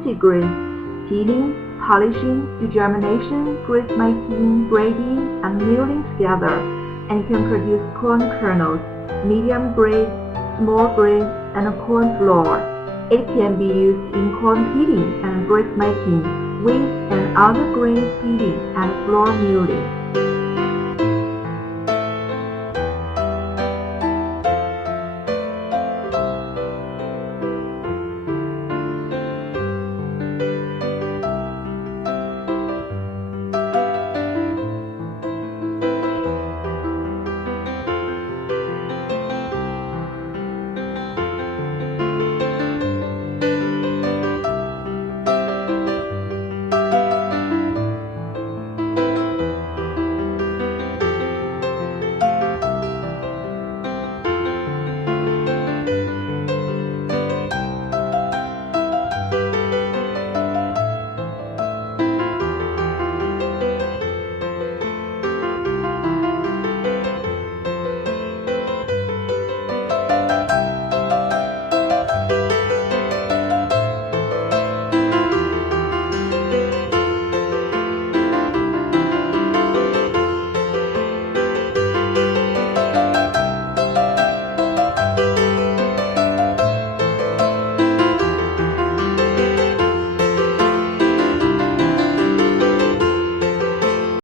multi-grain, peeling, polishing, degermination, grist making, grading, and milling together, and can produce corn kernels, medium grade, small grade, and corn flour. It can be used in corn peeling and grist making, wheat and other grain peeling and flour milling.